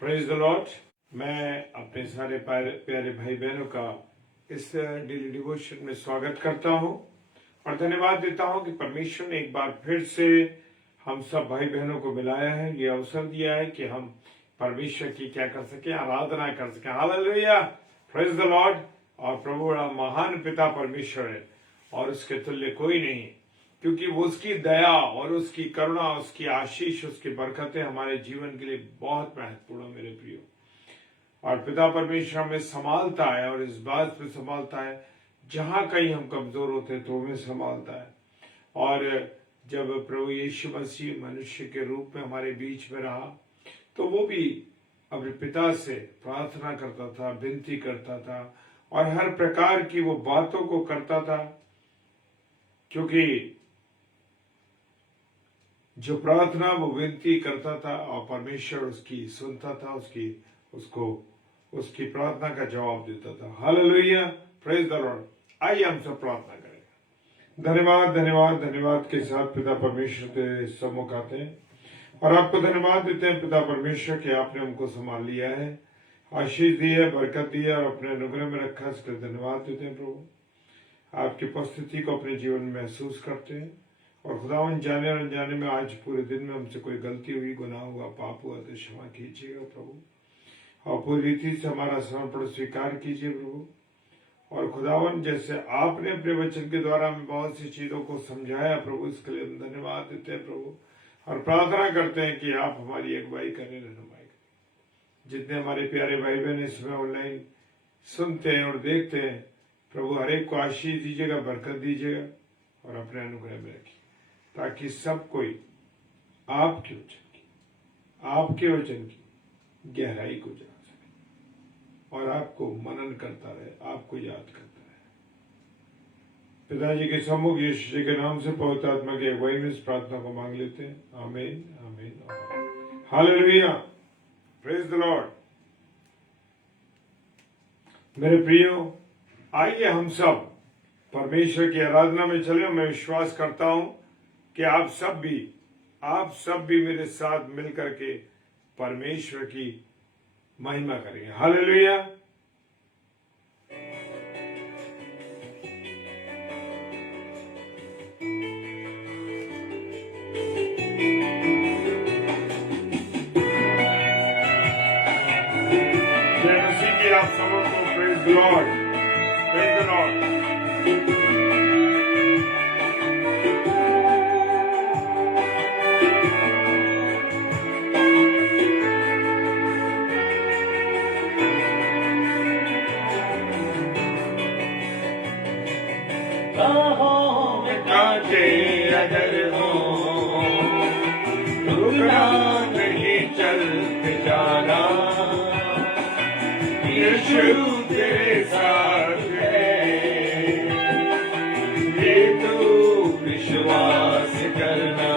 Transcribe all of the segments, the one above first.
Praise the Lord. मैं अपने सारे प्यारे भाई बहनों का इस डेली डिवोशन में स्वागत करता हूं और धन्यवाद देता हूं कि परमेश्वर ने एक बार फिर से हम सब भाई बहनों को मिलाया है, ये अवसर दिया है कि हम परमेश्वर की क्या कर सके, आराधना कर सके। Hallelujah, praise the Lord. और प्रभु बड़ा महान पिता परमेश्वर है और उसके तुल्य कोई नहीं, क्योंकि वो उसकी दया और उसकी करुणा, उसकी आशीष, उसकी बरकतें हमारे जीवन के लिए बहुत महत्वपूर्ण है मेरे प्रियो। और पिता परमेश्वर हमें संभालता है और इस बात पे संभालता है जहां कहीं हम कमजोर होते हैं तो हमें संभालता है। और जब प्रभु यीशु मसीह मनुष्य के रूप में हमारे बीच में रहा तो वो भी अपने पिता से प्रार्थना करता था, विनती करता था और हर प्रकार की वो बातों को करता था, क्योंकि जो प्रार्थना वो विनती करता था और परमेश्वर उसकी सुनता था, उसकी प्रार्थना का जवाब देता था। Hallelujah, praise the Lord. आइए हम सब प्रार्थना करें। धन्यवाद धन्यवाद धन्यवाद के साथ पिता परमेश्वर के सम्मुख आते हैं और आपको धन्यवाद देते हैं पिता परमेश्वर के आपने हमको संभाल लिया है, आशीष दी है, बरकत दी है और अपने अनुग्रह में रखा, इसके धन्यवाद देते हैं। प्रभु आपकी उपस्थिति को अपने जीवन में महसूस करते हैं और खुदावन जाने और अनजाने में आज पूरे दिन में हमसे कोई गलती हुई, गुनाह हुआ, पाप हुआ तो क्षमा कीजिएगा प्रभु, और पूरी रीति से हमारा समर्पण स्वीकार कीजिए प्रभु। और खुदावन जैसे आपने अपने वचन के द्वारा हमें बहुत सी चीजों को समझाया प्रभु, इसके लिए हम धन्यवाद देते हैं प्रभु और प्रार्थना करते हैं कि आप हमारी अगुवाई करें, रहनुमाई करें। जितने हमारे प्यारे भाई बहन इसमें ऑनलाइन सुनते हैं और देखते हैं प्रभु, हर एक को आशीष दीजिएगा, बरकत दीजिएगा और अपने अनुग्रह में रखिए, ताकि सब कोई आपके वचन की गहराई को जान सके और आपको मनन करता रहे, आपको याद करता रहे। पिताजी के सम्मुख यीशु जी के नाम से पवित्र आत्मा की अगुवाई में इस प्रार्थना को मांग लेते हैं। आमीन आमीन। Hallelujah, praise the Lord. मेरे प्रियो, आइए हम सब परमेश्वर की आराधना में चले। मैं विश्वास करता हूं कि आप सब भी मेरे साथ मिलकर के परमेश्वर की महिमा करेंगे। हालेलुया। जय मसीह की आप सबों को praise the Lord, praise the Lord. अगर हो रुकना नहीं, चलते जाना, यीशु तेरे साथ है, ये तू विश्वास करना।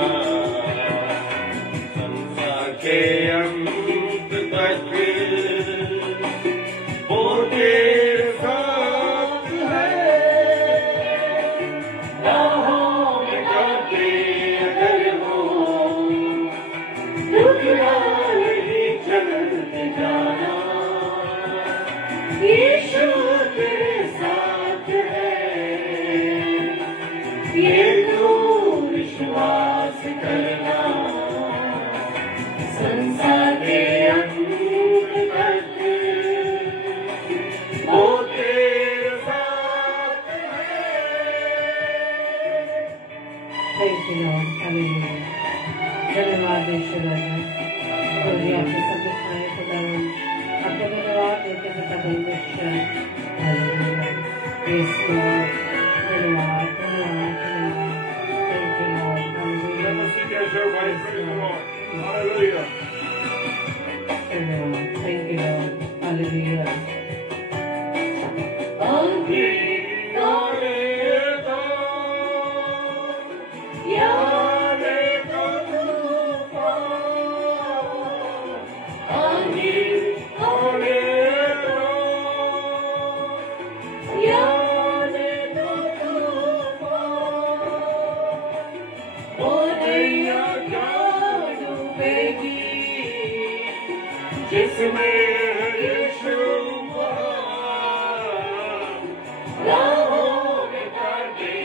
संसार के अंत तक वो तेरे साथ है। धन्यवाद ईश्वर, आपके सभी खाए खुदावन, आपको धन्यवाद देते पिता परमेश्वर। धन्यवाद धन्यवाद धन्यवाद। Thank you Lord. हालेलुया। धन्यवाद, थैंक यू लॉर्ड। हालेलुया। जिसमें है यीशु महान, राहों में कांटे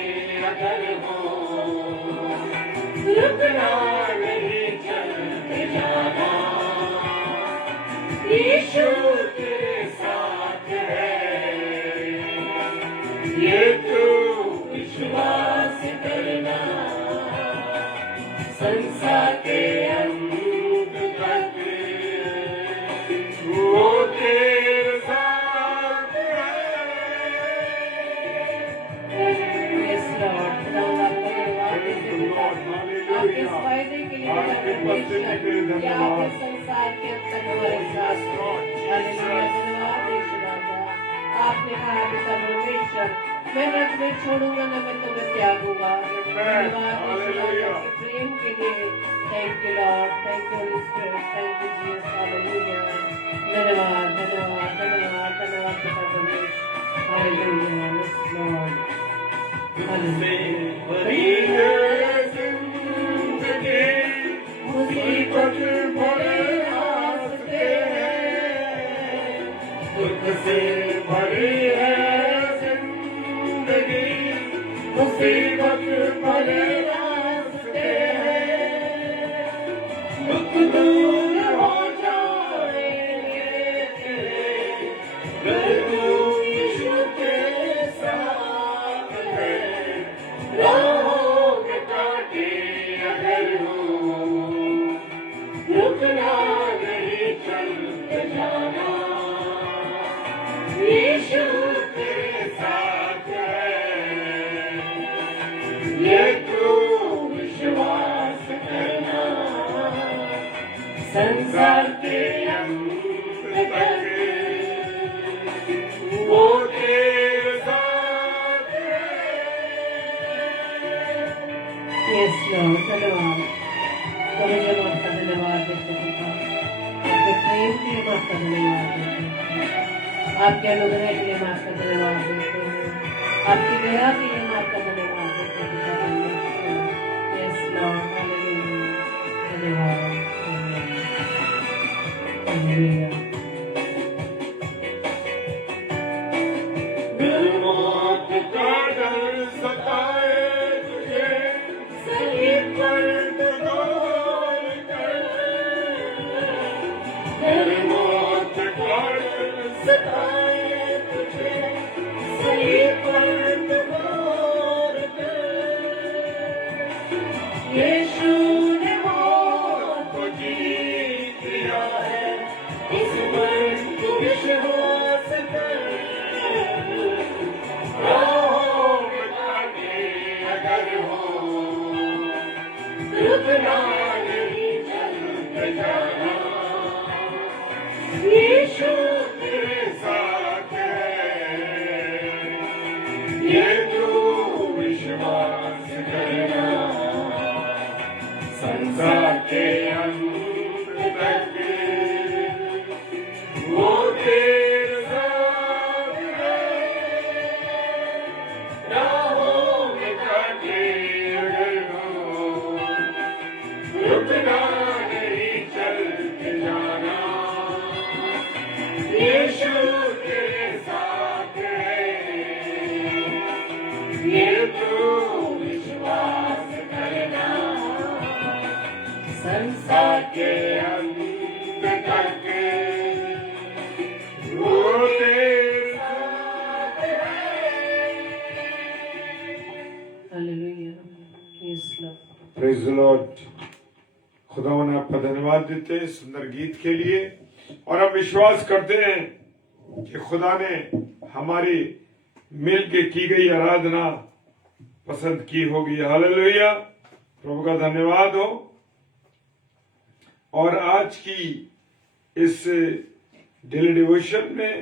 अगर हो, रुकना नहीं चलते जाना, यीशु तेरे साथ है, ये तू विश्वास करना, संसार के अंत तक वो तेरे साथ है। Yes, Lord. आपके इस वायदे के लिए धन्यवाद कि आपने संसार के अंत तक हमारे साथ हैं। हालेलुया, धन्यवाद यीशु राजा। आपने कहा पिता परमेश्वर, मैं रथ में छोड़ूंगा न मैं तुम्हें त्यागूंगा। धन्यवाद यीशु राजा के प्रेम के लिए। Thank you Lord, thank you Holi spirit, thank you Jesus. Hallelujah, धन्यवाद धन्यवाद धन्यवाद धन्यवाद पिता परमेश्वर। Hallelujah, yes Lord. भरी है जिंदगी, मुसीबत भरे रास्ते हैं, दुख से भरी है जिंदगी, मुसीबत भरे रास्ते हैं, दुख दूर हो जाएंगे तेरे, प्रभु यीशु के साथ है, राहों के कांटे अगर हो, रुकना नहीं चलते जाना, यीशु तेरे साथ है, ये तू विश्वास करना, संसार के अंत तक वो तेरे साथ है। यस लॉर्ड, धन्यवाद। तुम्हें जब आपका धन्यवाद देते हैं, आपके प्रेम के लिए आपका धन्यवाद देते हैं, आपके अनुग्रह के लिए आपका धन्यवाद देते हैं, आपकी दया के लिए आपका धन्यवाद देते हैं। यस लॉर्ड, हालेलुया, धन्यवाद, हालेलुया। दिल मौत का डर सताए तुझे, सलीब पर दौड़ कर, दिल मौत का डर सताए तुझे, सलीब पर दौड़ कर, यीशु ने मौत को जीत लिया है, इस पर तू विश्वास कर, राहों में कांटे अगर हो, रुकना नहीं चलते जाना, यीशु तेरे साथ है, ये तू विश्वास करना, संसार के अंत तक वो तेरे साथ है, राहों में कांटे अगर हो, रुकना नहीं चलते जाना, यीशु तेरे साथ है, ये तू विश्वास करना, संसार के अंत तक वो तेरे साथ है। Hallelujah, yes Lord. Praise the Lord. खुदावन आपका धन्यवाद देते हैं सुंदर गीत के लिए, और हम विश्वास करते हैं कि खुदा ने हमारी मिल के की गई आराधना पसंद की होगी। हालेलुया, प्रभु का धन्यवाद हो। और आज की इस डेली डिवोशन में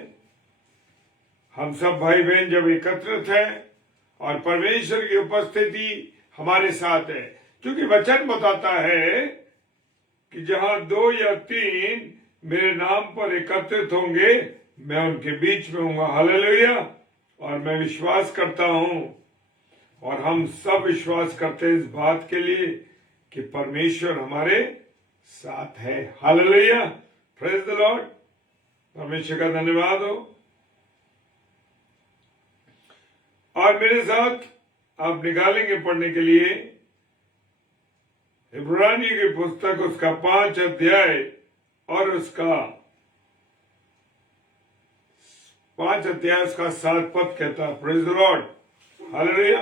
हम सब भाई बहन जब एकत्रित हैं और परमेश्वर की उपस्थिति हमारे साथ है, क्योंकि वचन बताता है कि जहां 2 या 3 मेरे नाम पर एकत्रित होंगे मैं उनके बीच में हूंगा। हालेलुया। और मैं विश्वास करता हूं और हम सब विश्वास करते हैं इस बात के लिए कि परमेश्वर हमारे साथ है। हालेलुया। Praise the Lord. परमेश्वर का धन्यवाद हो। और मेरे साथ आप निकालेंगे पढ़ने के लिए इब्रानी की पुस्तक, उसका 5 अध्याय और उसका 5 अध्याय उसका 7 पद कहता है। Praise the Lord, hallelujah.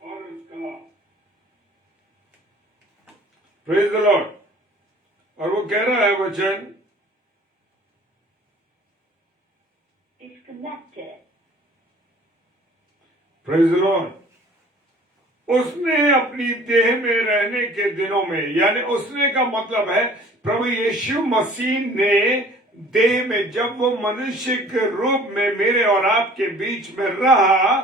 और उसका प्रेज द लॉर्ड, और वो कह रहा है वचन, प्रेज द लॉर्ड, उसने अपनी देह में रहने के दिनों में, यानी उसने का मतलब है प्रभु यीशु मसीह ने देह में, जब वो मनुष्य के रूप में मेरे और आपके बीच में रहा,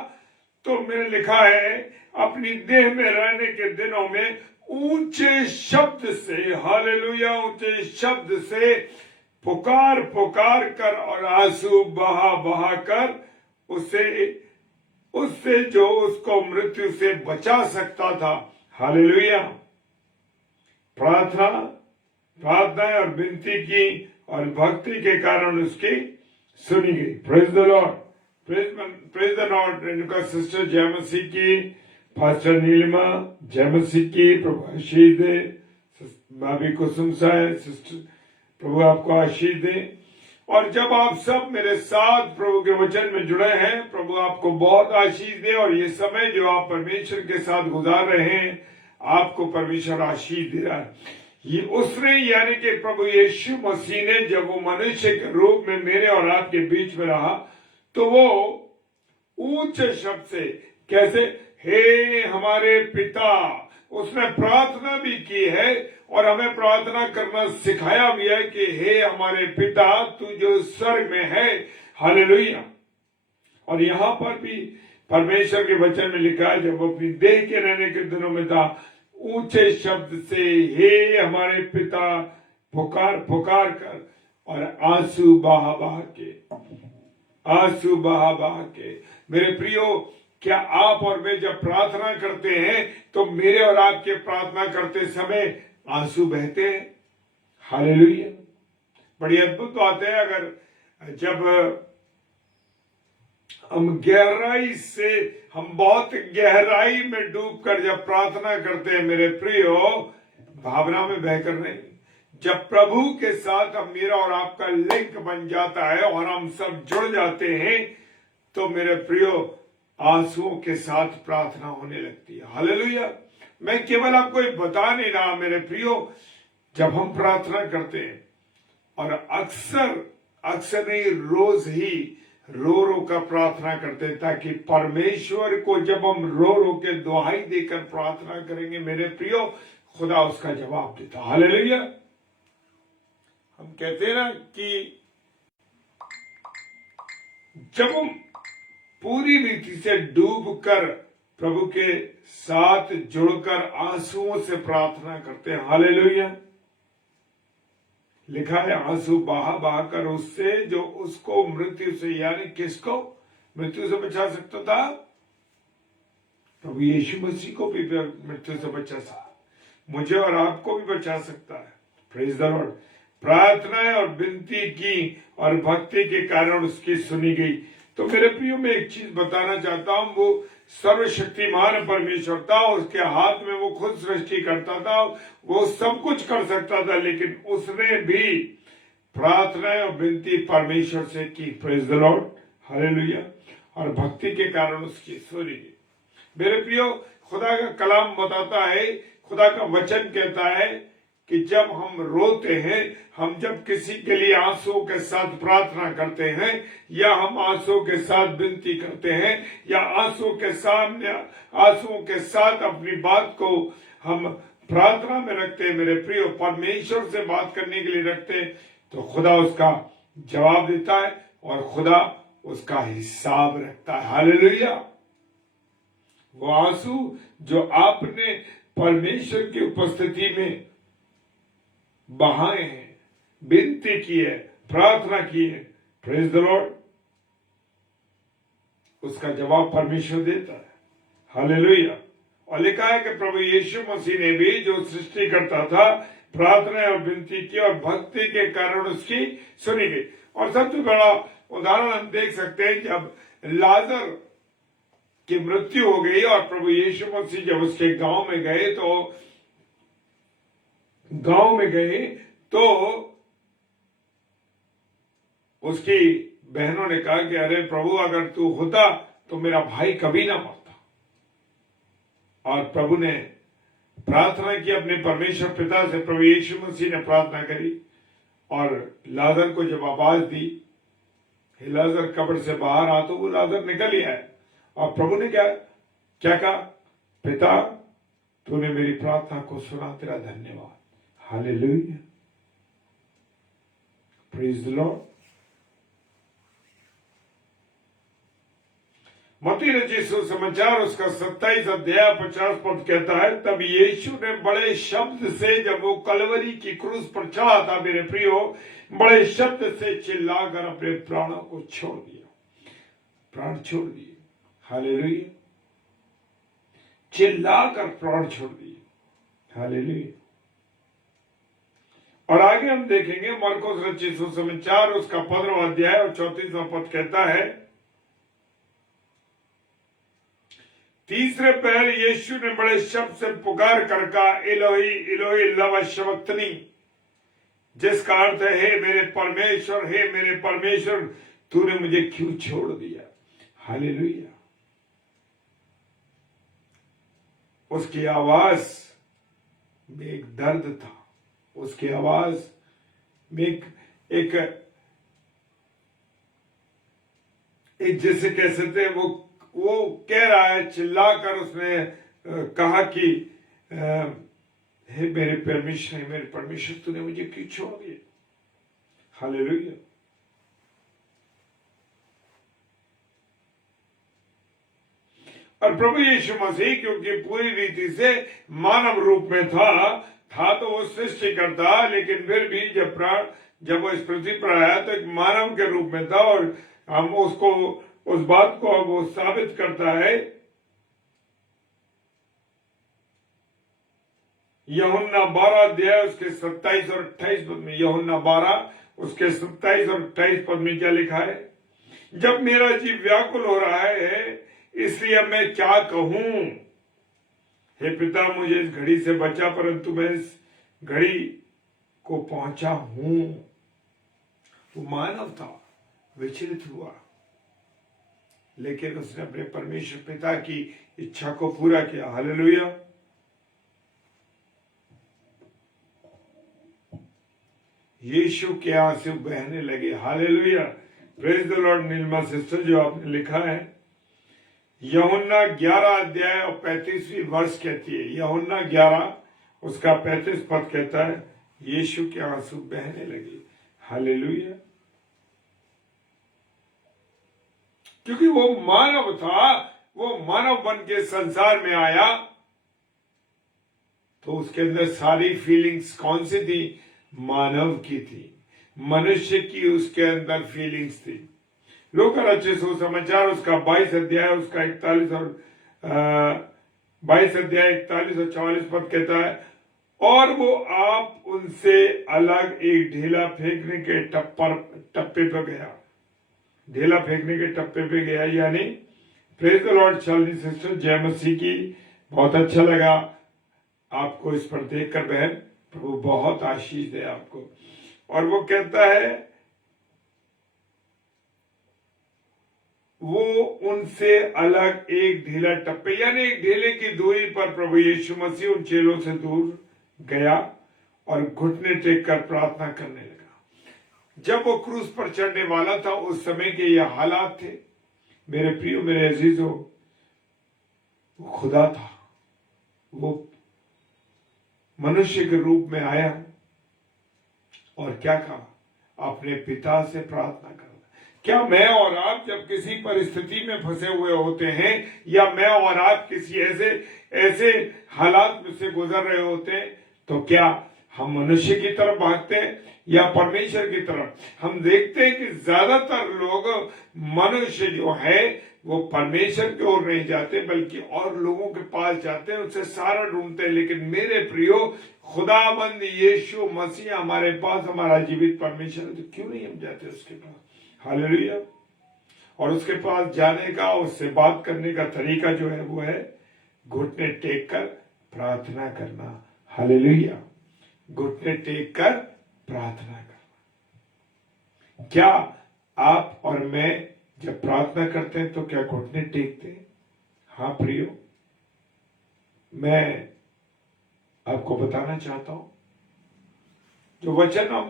तो मैंने लिखा है अपनी देह में रहने के दिनों में ऊंचे शब्द से, हालेलुया, ऊंचे शब्द से पुकार पुकार कर और आंसू बहा बहा कर उससे जो उसको मृत्यु से बचा सकता था, हालेलुया, प्रार्थना और विनती की और भक्ति के कारण उसकी सुनी गई। Praise the Lord, praise the Lord. इनका सिस्टर जय मसीह की, फास्टर नीलिमा जय मसीह की, प्रभु आशीष दे। भाभी कुसुम साय सिस्टर, प्रभु आपको आशीष दे। और जब आप सब मेरे साथ प्रभु के वचन में जुड़े हैं, प्रभु आपको बहुत आशीष दे। और ये समय जो आप परमेश्वर के साथ गुजार रहे हैं, आपको परमेश्वर आशीष दे रहा है। ये उसने, यानी कि प्रभु यीशु मसीह ने, जब वो मनुष्य के रूप में मेरे और आपके बीच में रहा, तो वो ऊंचे शब्द से, कैसे, हे हमारे पिता, उसने प्रार्थना भी की है और हमें प्रार्थना करना सिखाया भी है कि हे हमारे पिता तू जो स्वर्ग में है, हालेलुया। और यहां पर भी परमेश्वर के वचन में लिखा है, जब वो अपनी देह के रहने के दिनों में था, ऊंचे शब्द से हे हमारे पिता पुकार पुकार कर और आंसू बहा बहा के। मेरे प्रियो, क्या आप और मैं जब प्रार्थना करते हैं तो मेरे और आपके प्रार्थना करते समय आंसू बहते हैं? हालेलुया। बड़ी अद्भुत बात है। अगर जब हम बहुत गहराई में डूबकर जब प्रार्थना करते हैं मेरे प्रियो, भावना में बहकर नहीं, जब प्रभु के साथ अब मेरा और आपका लिंक बन जाता है और हम सब जुड़ जाते हैं, तो मेरे प्रियो आंसुओं के साथ प्रार्थना होने लगती है। हालेलुया। मैं केवल आपको ये बता नहीं रहा मेरे प्रियो, जब हम प्रार्थना करते हैं और अक्सर नहीं, रोज ही रो कर प्रार्थना करते हैं, ताकि परमेश्वर को जब हम रो के दुहाई देकर प्रार्थना करेंगे मेरे प्रियो, खुदा उसका जवाब देता। हालेलुया। हम कहते हैं ना कि जब हम पूरी रीति से डूबकर प्रभु के साथ जुड़कर आंसुओं से प्रार्थना करते हैं, हालेलुया, लिखा है आंसू बहा कर उससे जो उसको मृत्यु से, यानी किसको मृत्यु से बचा सकता था? प्रभु यीशु मसीह को भी मृत्यु से बचा सकता, मुझे और आपको भी बचा सकता है। Praise the Lord. प्रार्थना और विनती की और भक्ति के कारण उसकी सुनी गई। तो मेरे प्रियो, मैं एक चीज बताना चाहता हूं, वो सर्वशक्तिमान परमेश्वर था, उसके हाथ में वो खुद सृष्टि करता था, वो सब कुछ कर सकता था, लेकिन उसने भी प्रार्थना और विनती परमेश्वर से की। Praise the Lord, hallelujah. और भक्ति के कारण उसकी सुनी गई। मेरे प्रियो, खुदा का कलाम बताता है, खुदा का वचन कहता है कि जब हम रोते हैं, हम जब किसी के लिए आंसुओं के साथ प्रार्थना करते हैं, या हम आंसुओं के साथ विनती करते हैं, या आंसुओं के साथ अपनी बात को हम प्रार्थना में रखते हैं मेरे प्रियो, परमेश्वर से बात करने के लिए रखते हैं, तो खुदा उसका जवाब देता है और खुदा उसका हिसाब रखता है। हालेलुया। वो आंसू जो आपने परमेश्वर की उपस्थिति में बहाए हैं, विनती की है, प्रार्थना की है, प्रेज द लॉर्ड, उसका जवाब परमेश्वर देता है। हालेलुया। और लिखा है कि प्रभु यीशु मसीह ने भी, जो सृष्टि करता था, प्रार्थना और विनती की और भक्ति के कारण उसकी सुनी गई। और सबसे बड़ा उदाहरण हम देख सकते हैं, जब लाजर की मृत्यु हो गई और प्रभु यीशु मसीह जब उसके गांव में गए तो उसकी बहनों ने कहा कि अरे प्रभु, अगर तू होता तो मेरा भाई कभी ना मरता। और प्रभु ने प्रार्थना की अपने परमेश्वर पिता से, प्रभु यीशु मसीह ने प्रार्थना करी और लाजर को जब आवाज दी, हे लाजर कब्र से बाहर आ, तो वो लाजर निकल ही आया। और प्रभु ने क्या कहा, पिता तूने मेरी प्रार्थना को सुना, तेरा धन्यवाद। Hallelujah, praise the Lord. मत्ती रचित सुसमाचार उसका 27 अध्याय 50 पद कहता है, तब यीशु ने बड़े शब्द से, जब वो कलवरी की क्रूस पर चढ़ा था मेरे प्रियो, बड़े शब्द से चिल्लाकर अपने प्राणों को छोड़ दिया, प्राण छोड़ दिए। हालेलुया, चिल्लाकर प्राण छोड़ दिए। हालेलुया। और आगे हम देखेंगे मरकुस रचित सुसमाचार उसका 15वां अध्याय और 34वां पद कहता है, तीसरे पहर यीशु ने बड़े शब्द से पुकार कर कहा, इलोही इलोही लमा शबक्तनी, जिसका अर्थ है, हे मेरे परमेश्वर, हे मेरे परमेश्वर, तूने मुझे क्यों छोड़ दिया। हालेलुया। उसकी आवाज में एक दर्द था, उसकी आवाज में एक जैसे कह सकते हैं, वो कह रहा है, चिल्लाकर उसने कहा कि हे मेरे परमेश्वर, हे मेरे परमेश्वर, तूने मुझे क्यों छोड़ दिया। हालेलुया। और प्रभु यीशु मसीह क्योंकि पूरी रीति से मानव रूप में था तो वो सृष्टिकर्ता, लेकिन फिर भी जब वो इस पृथ्वी पर आया तो एक मानव के रूप में था। और हम उस बात को वो साबित करता है यूहन्ना 12 अध्याय उसके 27 और 28 पद में। यूहन्ना 12 उसके 27 और 28 पद में क्या लिखा है, जब मेरा जीव व्याकुल हो रहा है, इसलिए मैं क्या कहूं, हे पिता मुझे इस घड़ी से बचा, परंतु मैं इस घड़ी को पहुंचा हूं। वो मानव था, विचलित हुआ, लेकिन उसने अपने परमेश्वर पिता की इच्छा को पूरा किया। हालेलुया। यीशु के आंसू बहने लगे। Hallelujah, praise the Lord. Neelma sister जो आपने लिखा है, यूहन्ना 11 अध्याय और 35वीं वर्ष कहती है, यूहन्ना 11 उसका 35 पद कहता है, यीशु के आंसू बहने लगे। हालेलुया। क्योंकि वो मानव था, वो मानव बन के संसार में आया, तो उसके अंदर सारी फीलिंग्स कौन सी थी, मानव की थी, मनुष्य की उसके अंदर फीलिंग्स थी। लूका रचित सुसमाचार उसका 22 अध्याय उसका 41 और 22 अध्याय 41 और 44 पद कहता है, और वो आप उनसे अलग एक ढेला फेंकने के टप्पे पर गया, ढेला फेंकने के टप्पे पे गया। यानी praise the Lord Shalini sister, जय मसीह की। बहुत अच्छा लगा आपको इस पर देखकर बहन, प्रभु बहुत आशीष दे आपको। और वो कहता है, वो उनसे अलग एक ढीला टप्पे, यानी एक ढेले की दूरी पर प्रभु यीशु मसीह उन चेलों से दूर गया और घुटने टेक कर प्रार्थना करने लगा। जब वो क्रूस पर चढ़ने वाला था, उस समय के ये हालात थे। मेरे प्रियो, मेरे अजीजों, वो खुदा था, वो मनुष्य के रूप में आया और क्या कहा, अपने पिता से प्रार्थना करना। क्या मैं और आप जब किसी परिस्थिति में फंसे हुए होते हैं, या मैं और आप किसी ऐसे हालात में से गुजर रहे होते हैं, तो क्या हम मनुष्य की तरफ भागते हैं या परमेश्वर की तरफ? हम देखते हैं कि ज्यादातर लोग मनुष्य जो है वो परमेश्वर की ओर नहीं जाते बल्कि और लोगों के पास जाते हैं, उससे सहारा ढूंढते हैं। लेकिन मेरे प्रियो, खुदाबंद यीशु मसीह हमारे पास, हमारा जीवित परमेश्वर है, तो क्यों नहीं हम जाते उसके पास? हालेलुया। और उसके पास जाने का, उससे बात करने का तरीका जो है वो है घुटने टेक कर प्रार्थना करना। हालेलुया। घुटने टेक कर प्रार्थना करना। क्या आप और मैं जब प्रार्थना करते हैं तो क्या घुटने टेकते हैं? हाँ प्रियो, मैं आपको बताना चाहता हूं, जो वचन हम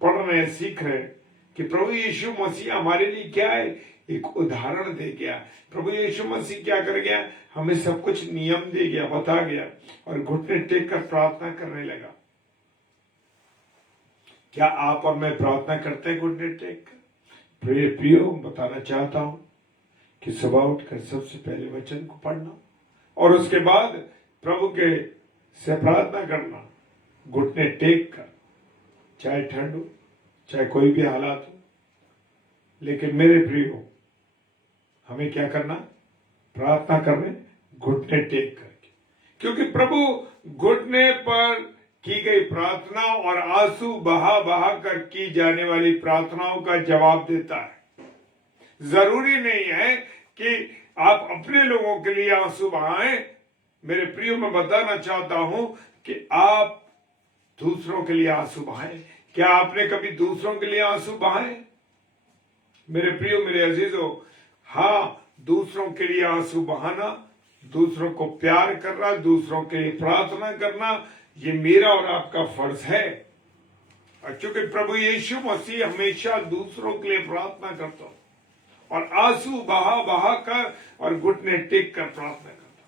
पढ़ रहे हैं, सीख रहे हैं कि प्रभु यीशु मसीह हमारे लिए क्या है, एक उदाहरण दे गया। प्रभु यीशु मसीह क्या कर गया? हमें सब कुछ नियम दे गया, बता गया, और घुटने टेक कर प्रार्थना करने लगा। क्या आप और मैं प्रार्थना करते हैं घुटने टेक कर? प्रियो, बताना चाहता हूं कि सुबह उठकर सबसे पहले वचन को पढ़ना और उसके बाद प्रभु के से प्रार्थना करना घुटने टेक कर, चाहे ठंड हो, चाहे कोई भी हालात हो। लेकिन मेरे प्रियो, हमें क्या करना? प्रार्थना करने घुटने टेक करके, क्योंकि प्रभु घुटने पर की गई प्रार्थना और आंसू बहा बहा कर की जाने वाली प्रार्थनाओं का जवाब देता है। जरूरी नहीं है कि आप अपने लोगों के लिए आंसू बहाएं। मेरे प्रियो, मैं बताना चाहता हूं कि आप दूसरों के लिए आंसू बहाएं। क्या आपने कभी दूसरों के लिए आंसू बहाए? मेरे प्रियो, मेरे अजीजों, हाँ, दूसरों के लिए आंसू बहाना, दूसरों को प्यार करना, दूसरों के लिए प्रार्थना करना, ये मेरा और आपका फर्ज है। और चूंकि प्रभु यीशु मसीह हमेशा दूसरों के लिए प्रार्थना करता और आंसू बहा बहा कर और घुटने टेक कर प्रार्थना करता,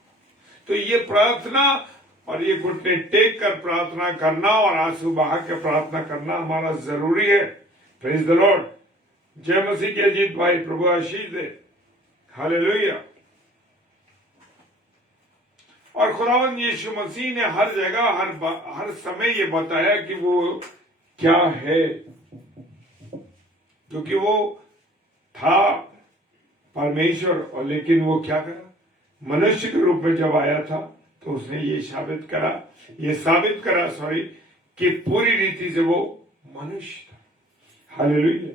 तो ये प्रार्थना और ये घुटने टेक कर प्रार्थना करना और आंसू बहा के प्रार्थना करना हमारा जरूरी है। Praise the Lord. जय मसीह की अजीत भाई, प्रभु आशीष दे। हालेलुया। और खुदावंद यीशु मसीह ने हर जगह हर समय ये बताया कि वो क्या है, क्योंकि वो था परमेश्वर, और लेकिन वो क्या करा? मनुष्य के रूप में जब आया था तो उसने ये साबित करा कि पूरी रीति से वो मनुष्य था। हालेलुया।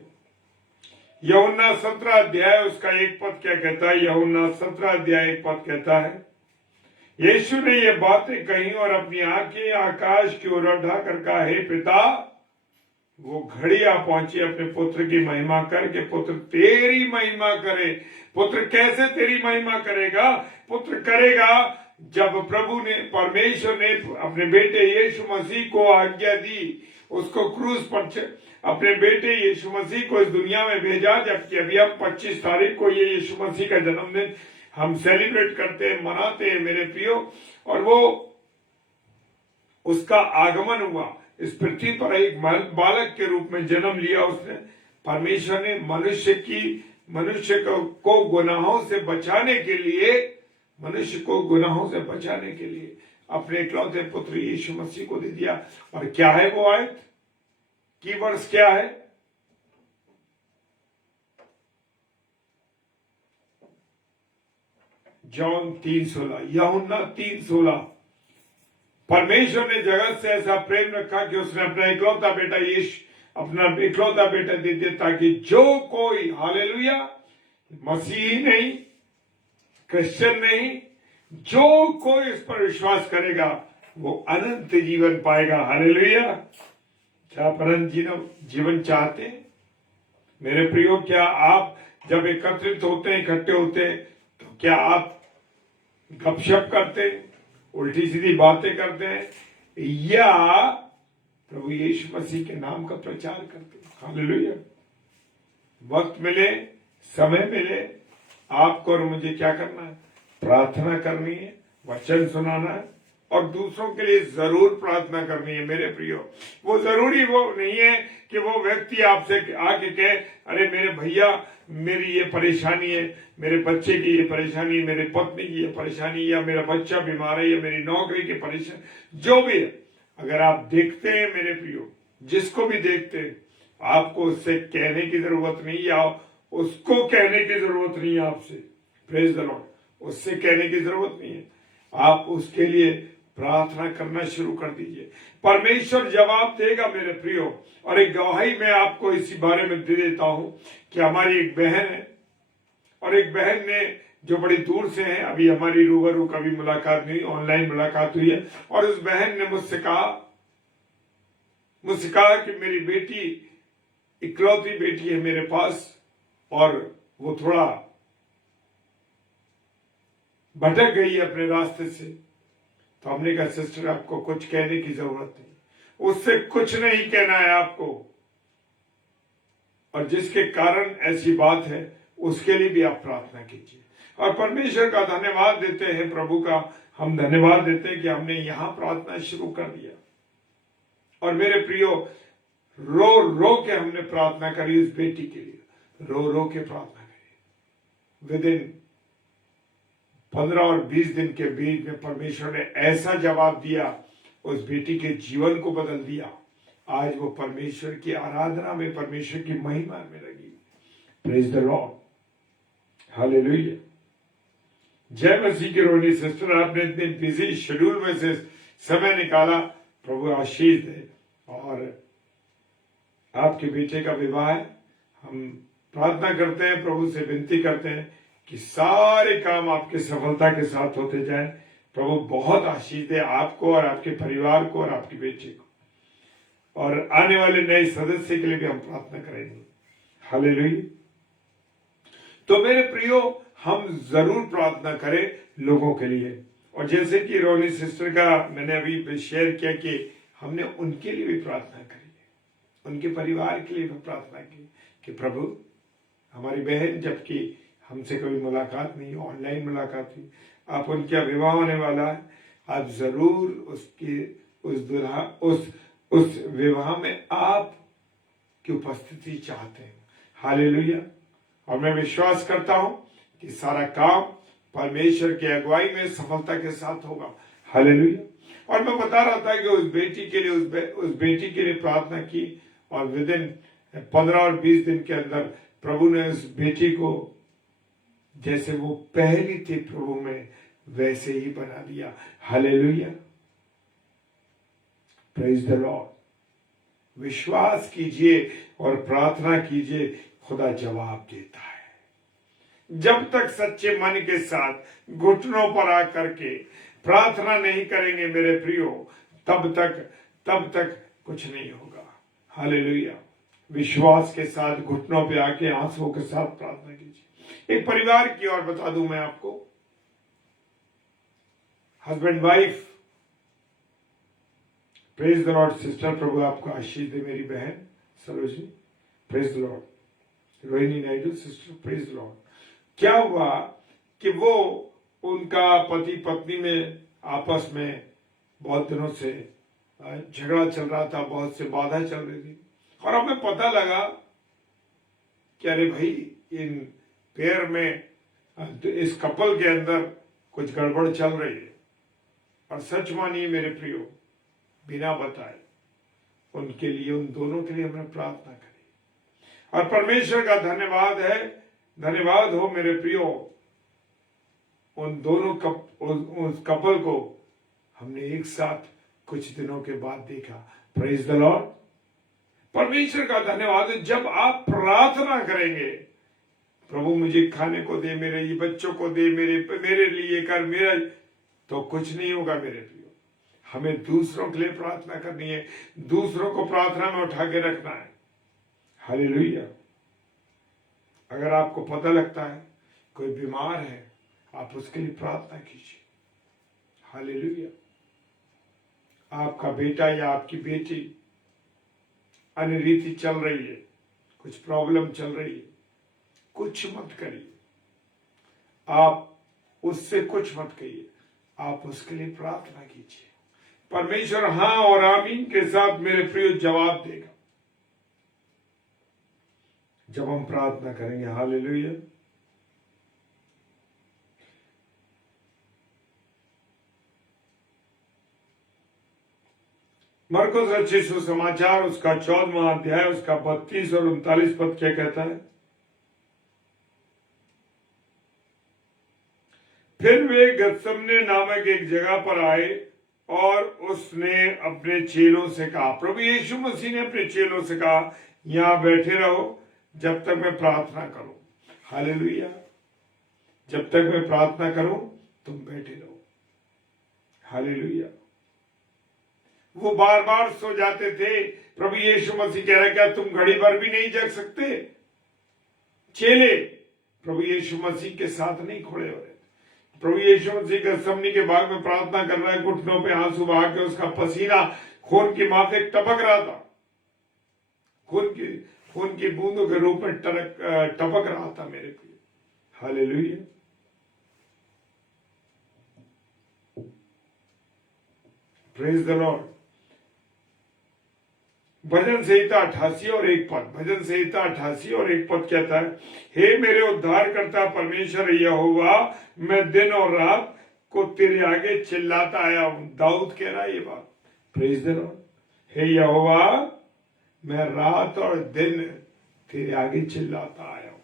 यूहन्ना 17 अध्याय उसका 1 पद क्या कहता है? यूहन्ना 17 अध्याय 1 पद कहता है, यीशु ने ये बातें कही और अपनी आंखें आकाश की ओर उठाकर कहा, हे पिता, वो घड़ी आ पहुंची, अपने पुत्र की महिमा करके पुत्र तेरी महिमा करे। पुत्र कैसे तेरी महिमा करेगा? पुत्र करेगा जब प्रभु ने, परमेश्वर ने अपने बेटे यीशु मसीह को आज्ञा दी, उसको क्रूस पर अपने बेटे यीशु मसीह को इस दुनिया में भेजा। जबकि अभी हम 25 तारीख को ये यीशु मसीह का जन्मदिन हम सेलिब्रेट करते हैं, मनाते हैं मेरे प्रियो, और वो उसका आगमन हुआ, इस पृथ्वी पर एक बालक के रूप में जन्म लिया उसने। परमेश्वर ने मनुष्य को गुनाहों से बचाने के लिए, मनुष्य को गुनाहों से बचाने के लिए अपने इकलौते पुत्र यीशु मसीह को दे दिया। और क्या है वो आयत की वर्ष क्या है? जॉन 3:16, यूहन्ना 3:16। परमेश्वर ने जगत से ऐसा प्रेम रखा कि उसने अपना इकलौता बेटा दे दिया, ताकि जो कोई, हालेलुया, मसीही नहीं, क्रिश्चियन नहीं, जो कोई इस पर विश्वास करेगा वो अनंत जीवन पाएगा। हालेलुया। क्या आप अनंत जीवन चाहते हैं? मेरे प्रियो, क्या आप जब एकत्रित होते हैं, इकट्ठे होते हैं, तो क्या आप गपशप करते हैं, उल्टी सीधी बातें करते हैं, या प्रभु यीशु मसीह के नाम का प्रचार करते हैं? हालेलुया। वक्त मिले, समय मिले, आपको और मुझे क्या करना है? प्रार्थना करनी है, वचन सुनाना है, और दूसरों के लिए जरूर प्रार्थना करनी है। मेरे प्रियो, वो जरूरी वो नहीं है कि वो व्यक्ति आपसे आके कहे, अरे मेरे भैया, मेरी ये परेशानी है, मेरे बच्चे की ये परेशानी, मेरे पत्नी की ये परेशानी, या मेरा बच्चा बीमार है, या मेरी नौकरी की परेशानी, जो भी है। अगर आप देखते हैं मेरे प्रियो, जिसको भी देखते हैं, आपको उससे कहने की जरूरत नहीं, या उसको कहने की जरूरत नहीं है आपसे। Praise the Lord. उससे कहने की जरूरत नहीं है, आप उसके लिए प्रार्थना करना शुरू कर दीजिए। परमेश्वर जवाब देगा मेरे प्रियो। और एक गवाही मैं आपको इसी बारे में दे देता हूं कि हमारी एक बहन है, और एक बहन ने जो बड़ी दूर से है, अभी हमारी रूबरू कभी मुलाकात नहीं, ऑनलाइन मुलाकात हुई है, और उस बहन ने मुझसे कहा कि मेरी बेटी, इकलौती बेटी है मेरे पास, और वो थोड़ा भटक गई है अपने रास्ते से। तो हमने कहा सिस्टर आपको कुछ कहने की जरूरत नहीं, उससे कुछ नहीं कहना है आपको, और जिसके कारण ऐसी बात है उसके लिए भी आप प्रार्थना कीजिए। और परमेश्वर का धन्यवाद देते हैं, प्रभु का हम धन्यवाद देते हैं कि हमने यहां प्रार्थना शुरू कर दिया। और मेरे प्रियो, रो रो के हमने प्रार्थना करी उस बेटी के लिए, रो रो के प्रार्थना करी। विद इन 15 और 20 दिन के बीच में परमेश्वर ने ऐसा जवाब दिया, उस बेटी के जीवन को बदल दिया। आज वो परमेश्वर की आराधना में, परमेश्वर की महिमा में लगी। Praise the Lord, hallelujah. जय मसीह की रोहिणी सिस्टर, आपने इतने बिजी शेड्यूल में से समय निकाला, प्रभु आशीष दे। और आपके बेटे का विवाह है, हम प्रार्थना करते हैं, प्रभु से विनती करते हैं कि सारे काम आपके सफलता के साथ होते जाएं। प्रभु बहुत आशीष दे आपको और आपके परिवार को और आपकी बेटी को, और आने वाले नए सदस्य के लिए भी हम प्रार्थना करेंगे। हालेलुया। तो मेरे प्रियो, हम जरूर प्रार्थना करें लोगों के लिए। और जैसे कि रोनी सिस्टर का मैंने अभी शेयर किया कि हमने उनके लिए भी प्रार्थना करी, उनके परिवार के लिए भी प्रार्थना की कि प्रभु, हमारी बहन जबकि हमसे कभी मुलाकात नहीं, ऑनलाइन मुलाकात हुई, आप उनका विवाह होने वाला है, आप जरूर उसकी उस विवाह में आप की उपस्थिति चाहते हैं। हालेलुया। और मैं विश्वास करता हूं कि सारा काम परमेश्वर की अगुवाई में सफलता के साथ होगा। हालेलुया। और मैं बता रहा था कि उस बेटी के लिए प्रार्थना की, और विद इन 15 और 20 दिन के अंदर प्रभु ने उस बेटी को, जैसे वो पहली थी प्रभु में, वैसे ही बना दिया। हालेलुया। Praise the Lord. विश्वास कीजिए और प्रार्थना कीजिए, खुदा जवाब देता है। जब तक सच्चे मन के साथ घुटनों पर आकर के प्रार्थना नहीं करेंगे मेरे प्रियो, तब तक कुछ नहीं होगा। हालेलुया। विश्वास के साथ घुटनों पे आके आंसुओं के साथ प्रार्थना कीजिए। एक परिवार की और बता दूं मैं आपको, husband wife, praise the Lord sister, प्रभु आपको आशीष दे मेरी बहन Sarojini, praise the Lord. Rohini Naidu sister, praise the Lord. क्या हुआ कि वो, उनका पति पत्नी में आपस में बहुत दिनों से झगड़ा चल रहा था, बहुत से बाधा चल रही थी, और हमें पता लगा कि अरे भाई, इन पेयर में, तो इस कपल के अंदर कुछ गड़बड़ चल रही है। और सच मानिए मेरे प्रियो, बिना बताए उनके लिए, उन दोनों के लिए हमने प्रार्थना करी, और परमेश्वर का धन्यवाद है, धन्यवाद हो मेरे प्रियो, उन दोनों उस कपल को हमने एक साथ कुछ दिनों के बाद देखा। Praise the Lord. परमेश्वर का धन्यवाद है। जब आप प्रार्थना करेंगे, प्रभु मुझे खाने को दे, मेरे ये बच्चों को दे, मेरे लिए कर, मेरा, तो कुछ नहीं होगा मेरे प्रियो। हमें दूसरों के लिए प्रार्थना करनी है, दूसरों को प्रार्थना में उठा के रखना है। हालेलुया। अगर आपको पता लगता है कोई बीमार है, आप उसके लिए प्रार्थना कीजिए। हालेलुया। आपका बेटा या आपकी बेटी अनरीति चल रही है, कुछ प्रॉब्लम चल रही है, कुछ मत करिए, आप उससे कुछ मत कहिए, आप उसके लिए प्रार्थना कीजिए। परमेश्वर हाँ और आमीन के साथ मेरे प्रिय जवाब देगा जब हम प्रार्थना करेंगे। हालेलुया। मरकुस रचित सुसमाचार उसका 14वां अध्याय उसका 32 और 39 पद क्या कहता है? फिर वे गत्समने नामक एक जगह पर आए और उसने अपने चेलों से कहा, प्रभु यीशु मसीह ने अपने चेलों से कहा, यहां बैठे रहो जब तक मैं प्रार्थना करूं। हालेलुया। जब तक मैं प्रार्थना करूं तुम बैठे रहो। हालेलुया। वो बार बार सो जाते थे। प्रभु यीशु मसीह कह रहा है, क्या तुम घड़ी भर भी नहीं जग सकते? चेले प्रभु यीशु मसीह के साथ नहीं खड़े हो रहे। प्रभु यीशु मसीह गत्समनी के बाग में प्रार्थना कर रहा है, घुटनों पे आंसू बहा के उसका पसीना खून की माफिक टपक रहा था, खून की बूंदों के रूप में टपक रहा था मेरे प्रिय। हालेलुया। Praise the Lord. भजन संहिता 88 और 1 पद, भजन संहिता 88 और 1 पद कहता है, हे मेरे उद्धारकर्ता परमेश्वर यहोवा, मैं दिन और रात को तेरे आगे चिल्लाता आया हूं। दाऊद कह रहा है ये बात। Praise the Lord. हे यहोवा, मैं रात और दिन तेरे आगे चिल्लाता आया हूं।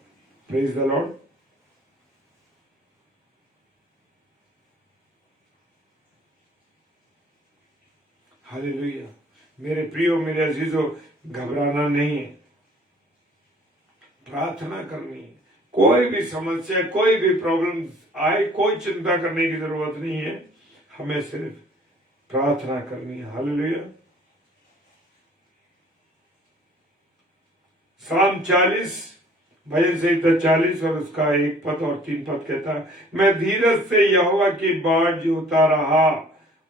Praise the Lord. हालेलुया। मेरे प्रियो, मेरे अजीजों, घबराना नहीं है, प्रार्थना करनी है। कोई भी समस्या, कोई भी प्रॉब्लम आए, कोई चिंता करने की जरूरत नहीं है, हमें सिर्फ प्रार्थना करनी है। हालेलुया। साम 40, भजन संहिता 40 और उसका 1 पद और 3 पद कहता है, मैं धीरज से यहोवा की बाट जोता रहा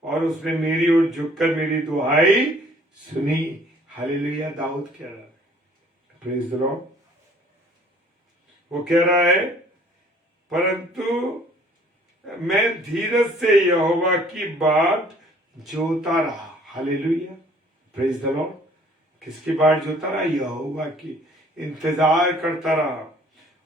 और उसने मेरी ओर झुककर मेरी दुहाई सुनी। हालेलुया। दाऊद कह रहा है। Praise the Lord. वो कह रहा है, परंतु मैं धीरज से यहोवा की बाट जोता रहा। हालेलुया। Praise the Lord. किसकी बाट जोता रहा? यहोवा की। इंतजार करता रहा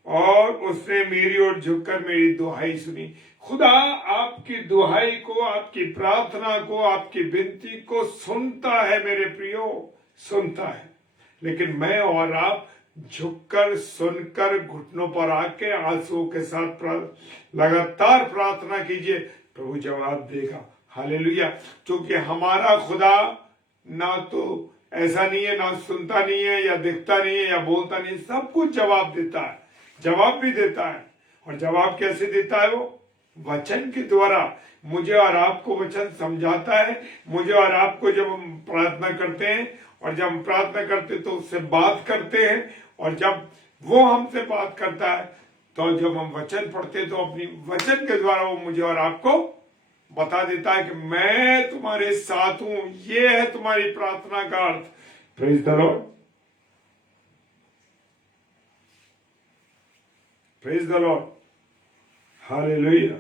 और उसने मेरी ओर झुककर मेरी दुहाई सुनी। खुदा आपकी दुहाई को, आपकी प्रार्थना को, आपकी विनती को सुनता है मेरे प्रियो, सुनता है। लेकिन मैं और आप झुककर, सुनकर, घुटनों पर आके आंसुओं के साथ लगातार प्रार्थना कीजिए, प्रभु जवाब देगा। हालेलुया। क्योंकि हमारा खुदा ना तो ऐसा नहीं है, ना सुनता नहीं है, या दिखता नहीं है, या बोलता नहीं है, सब कुछ जवाब देता है, जवाब भी देता है। और जवाब कैसे देता है? वो वचन के द्वारा मुझे और आपको वचन समझाता है। मुझे और आपको जब हम प्रार्थना करते हैं, और जब हम प्रार्थना करते तो उससे बात करते हैं, और जब वो हमसे बात करता है, तो जब हम वचन पढ़ते तो अपनी वचन के द्वारा वो मुझे और आपको बता देता है कि मैं तुम्हारे साथ हूं। ये है तुम्हारी प्रार्थना का अर्थ। Praise the Lord. Praise the Lord. Hallelujah.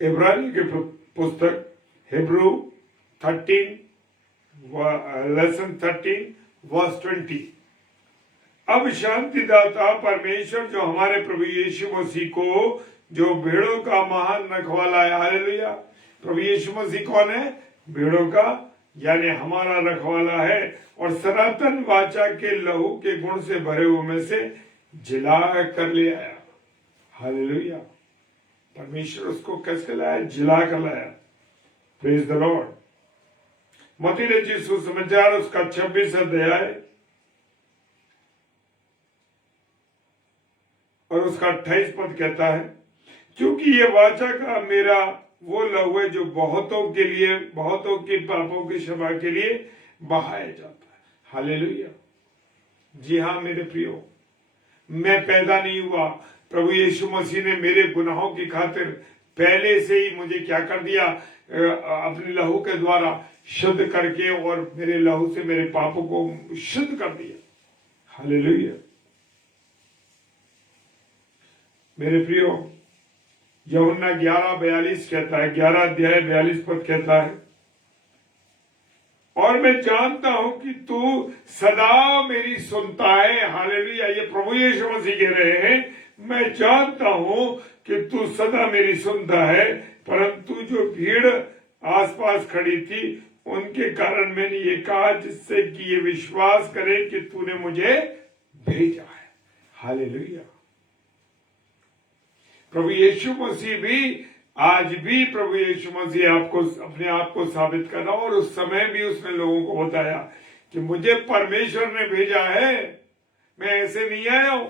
इब्रानी की पुस्तक हिब्रू 13 लेसन 13 वर्स 20। अब शांतिदाता परमेश्वर जो हमारे प्रभु यीशु मसीह को, जो भेड़ों का महान रखवाला है। हालेलुया। प्रभु यीशु मसीह कौन है? भेड़ों का यानी हमारा रखवाला है, और सनातन वाचा के लहू के गुण से भरे हुए में से जिला कर ले आया। हालेलुया। परमेश्वर उसको कैसे लाया? जिला कर लाया। Praise the Lord. मत्ती रचित सुसमाचार उसका 26 अध्याय और उसका 28 पद कहता है, क्योंकि ये वाचा का मेरा वो लहू है जो बहुतों के लिए, बहुतों के पापों की क्षमा के लिए बहाया जाता है। हालेलुया। जी हाँ मेरे प्रियो, मैं पैदा नहीं हुआ, प्रभु यीशु मसीह ने मेरे गुनाहों की खातिर पहले से ही मुझे क्या कर दिया? अपने लहू के द्वारा शुद्ध करके, और मेरे लहू से मेरे पापों को शुद्ध कर दिया। हालेलुया। मेरे प्रियो, यूहन्ना 11:42 कहता है, 11 अध्याय 42 पद कहता है, और मैं जानता हूं कि तू सदा मेरी सुनता है। हालेलुया। ये प्रभु यीशु मसीह कह रहे हैं, मैं जानता हूं कि तू सदा मेरी सुनता है, परंतु जो भीड़ आसपास खड़ी थी, उनके कारण मैंने ये कहा, जिससे कि ये विश्वास करे कि तूने मुझे भेजा है। हालेलुया। प्रभु यीशु मसीह भी आज भी प्रभु यीशु मसीह आपको अपने आप को साबित कर रहा, और उस समय भी उसने लोगों को बताया कि मुझे परमेश्वर ने भेजा है, मैं ऐसे नहीं आया हूं।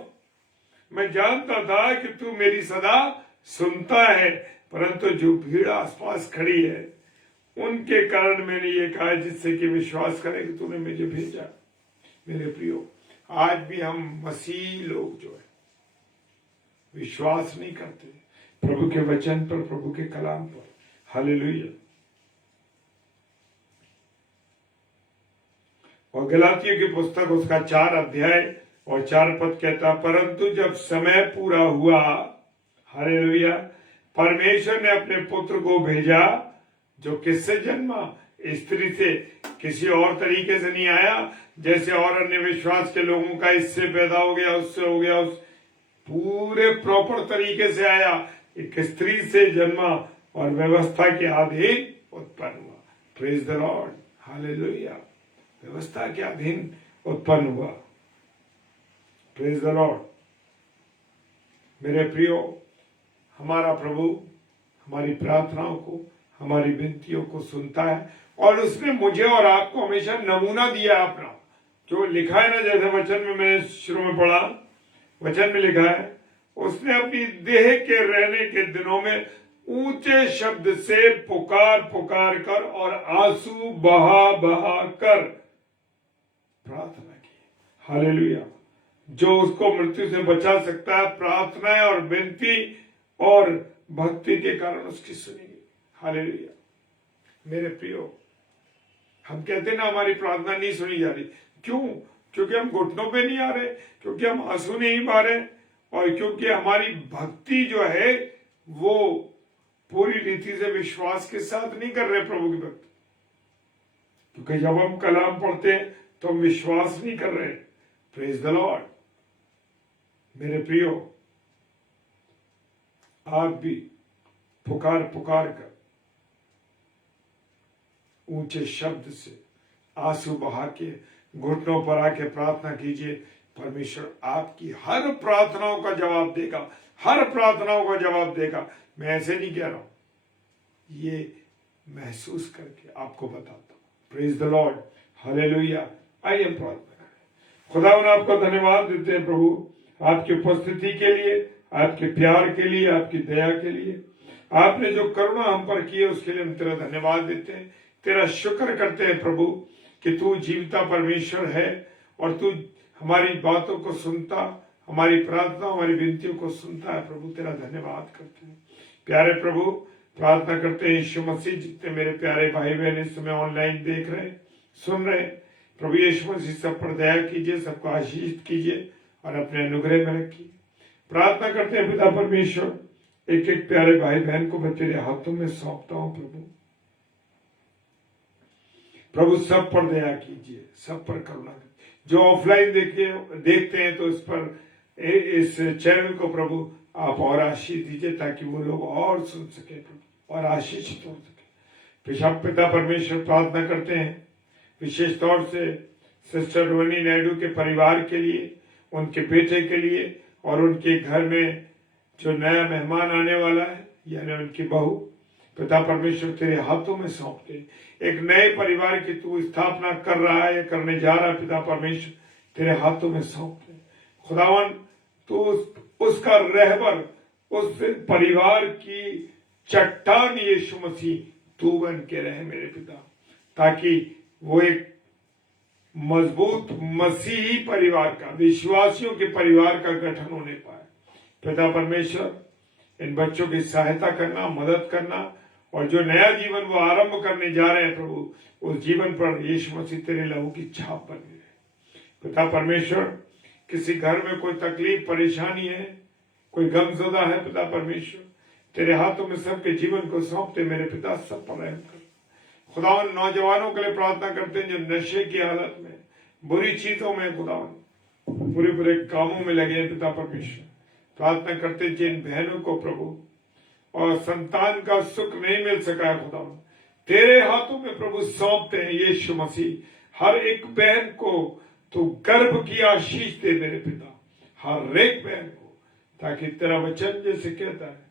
मैं जानता था कि तू मेरी सदा सुनता है, परंतु जो भीड़ आसपास खड़ी है उनके कारण मैंने ये कहा, जिससे कि विश्वास करे कि तूने मुझे भेजा। मेरे प्रियो, आज भी हम मसीह लोग जो है विश्वास नहीं करते प्रभु के वचन पर, प्रभु के कलाम पर। हालेलुया। और गलातियों की पुस्तक उसका 4 अध्याय और 4 पद कहता, परंतु जब समय पूरा हुआ, हालेलुया, परमेश्वर ने अपने पुत्र को भेजा, जो किससे जन्मा? स्त्री से। किसी और तरीके से नहीं आया, जैसे और अन्य विश्वास के लोगों का इससे पैदा हो गया, उससे हो गया, उस पूरे प्रॉपर तरीके से आया। एक स्त्री से जन्मा और व्यवस्था के अधीन उत्पन्न हुआ। Praise the Lord. हालेलुया। व्यवस्था के अधीन उत्पन्न हुआ। Praise the Lord. मेरे प्रियो, हमारा प्रभु हमारी प्रार्थनाओं को, हमारी विनतियों को सुनता है, और उसने मुझे और आपको हमेशा नमूना दिया है अपना, जो लिखा है ना, जैसे वचन में मैंने शुरू में पढ़ा, वचन में लिखा है, उसने अपनी देह के रहने के दिनों में ऊंचे शब्द से पुकार पुकार कर और आंसू बहा बहा कर प्रार्थना की। हालेलुया। जो उसको मृत्यु से बचा सकता है, प्रार्थनाएं और विनती और भक्ति के कारण उसकी सुनेगी। हालेलुया। मेरे प्रियो, हम कहते हैं ना हमारी प्रार्थना नहीं सुनी जा रही, क्यों? क्योंकि हम घुटनों पे नहीं आ रहे, क्योंकि हम आंसू नहीं पा रहे, और क्योंकि हमारी भक्ति जो है वो पूरी रीति से विश्वास के साथ नहीं कर रहे प्रभु की भक्ति। क्योंकि जब हम कलाम पढ़ते हैं तो हम विश्वास नहीं कर रहे। Praise the Lord. मेरे प्रियो, आप भी पुकार पुकार कर, ऊंचे शब्द से, आंसू बहा के, घुटनों पर आके प्रार्थना कीजिए। परमेश्वर आपकी हर प्रार्थनाओं का जवाब देगा, हर प्रार्थनाओं का जवाब देगा। मैं ऐसे नहीं कह रहा हूं, ये महसूस करके आपको बताता हूं। Praise the Lord. हालेलुया। आइए हम प्रार्थना करें। खुदावन आपका धन्यवाद देते हैं प्रभु, आपकी उपस्थिति के लिए, आपके प्यार के लिए, आपकी दया के लिए। आपने जो करुणा हम पर की है उसके लिए हम तेरा धन्यवाद देते हैं, तेरा शुक्र करते हैं प्रभु कि तू जीविता परमेश्वर है, और तू हमारी बातों को सुनता, हमारी प्रार्थना, हमारी विनतियों को सुनता है। प्रभु तेरा धन्यवाद करते हैं। प्यारे प्रभु, प्रार्थना करते हैं यीशु मसीह, जितने मेरे प्यारे भाई बहन इस समय ऑनलाइन देख रहे, सुन रहे, प्रभु यीशु मसीह सब पर दया कीजिए, सबको आशीष कीजिए और अपने अनुग्रह में रखिए। प्रार्थना करते हैं पिता परमेश्वर, एक एक प्यारे भाई बहन को मैं तेरे हाथों में सौंपता हूं प्रभु। प्रभु सब पर दया कीजिए, सब पर करुणा कीजिए। जो ऑफलाइन देखते हैं तो इस चैनल को प्रभु आप और आशीष दीजिए, ताकि वो लोग और सुन सके प्रभु और आशीषित हो सके। पिता परमेश्वर, प्रार्थना करते हैं विशेष तौर से सिस्टर रोनी नायडू के परिवार के लिए, उनके बेटे के लिए, और उनके घर में जो नया मेहमान आने वाला है, यानी उनकी बहू। पिता परमेश्वर तेरे हाथों में सौंपते, एक नए परिवार की तू स्थापना कर रहा है, करने जा रहा है। पिता परमेश्वर तेरे हाथों में सौंपते, खुदावन तू उसका रहबर, उस परिवार की चट्टान यीशु मसीह तू बन के रहे मेरे पिता, ताकि वो एक मजबूत मसीही परिवार का, विश्वासियों के परिवार का गठन होने पाए। पिता परमेश्वर इन बच्चों की सहायता करना, मदद करना, और जो नया जीवन वो आरंभ करने जा रहे हैं प्रभु, उस जीवन पर यीशु मसीह तेरे लहू की छाप बनी रहे। पिता परमेश्वर, किसी घर में कोई तकलीफ परेशानी है, कोई गमजदा है, पिता परमेश्वर तेरे हाथों में सबके जीवन को सौंपते मेरे पिता, सब पर रहम कर। खुदावन नौजवानों के लिए प्रार्थना करते हैं जो नशे की हालत में, बुरी चीजों में, खुदावन बुरे बुरे कामों में लगे हैं। पिता परमेश्वर प्रार्थना करते जिन बहनों को प्रभु और संतान का सुख नहीं मिल सका है, खुदावन तेरे हाथों में प्रभु सौंपते हैं यीशु मसीह। हर एक बहन को तू गर्भ की आशीष दे मेरे पिता, हर एक बहन को, ताकि तेरा वचन जैसे कहता है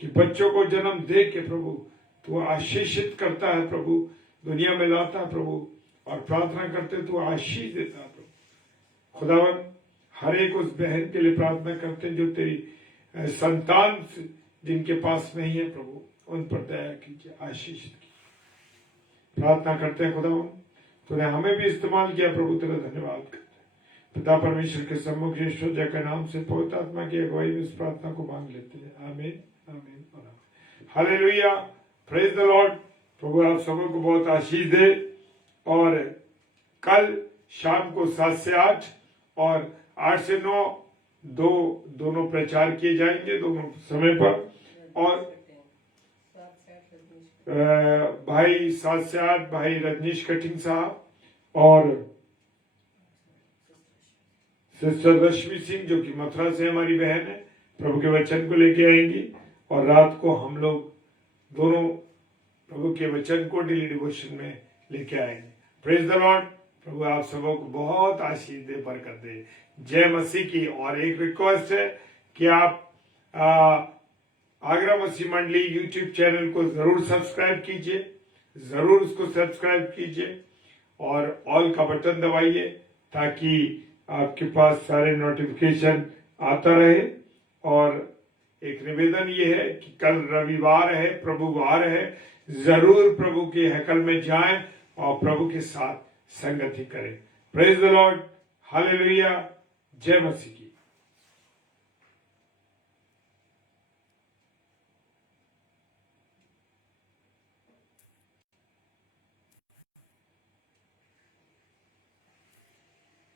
कि बच्चों को जन्म दे के प्रभु तू आशीषित करता है प्रभु, दुनिया में लाता है प्रभु, और प्रार्थना करते तू आशीष देता है प्रभु। खुदावन हर एक उस बहन के लिए प्रार्थना करते हैं जो तेरी संतान जिनके पास नहीं है प्रभु, उन पर दया कीजिए, आशीषित कीजिए। प्रार्थना करते हैं खुदावन तूने हमें भी इस्तेमाल किया प्रभु, तेरा धन्यवाद करते हैं। पिता परमेश्वर के सम्मुख यीशु जय के नाम से पवित्र आत्मा की अगुवाई में इस प्रार्थना को मांग लेते हैं। आमीन, आमीन और आमीन। Hallelujah, praise the Lord. प्रभु आप सबों को बहुत आशीष दे। और कल शाम को 7 से 8 और 8 से 9 दोनों प्रचार किए जाएंगे, दोनों समय पर। और भाई 7 से 8 भाई रजनीश कटिंग साहब और सिस्टर रश्मि सिंह जो कि मथुरा से हमारी बहन है, प्रभु के वचन को लेके आएंगी। और रात को हम लोग दोनों प्रभु के वचन को डेली डिवोशन में लेके आएंगे। Praise the Lord. प्रभु आप सबों को बहुत आशीष दे, बरकत दे। जय मसीह की। और एक रिक्वेस्ट है कि आप आगरा मसीह मंडली यूट्यूब चैनल को जरूर सब्सक्राइब कीजिए, जरूर उसको सब्सक्राइब कीजिए और ऑल का बटन दबाइए ताकि आपके पास सारे नोटिफिकेशन आता रहे। और एक निवेदन ये है कि कल रविवार है, प्रभुवार है, जरूर प्रभु के हैकल में जाएं और प्रभु के साथ संगति करें। प्रेज द लॉर्ड, हालेलुया, जय मसीह की।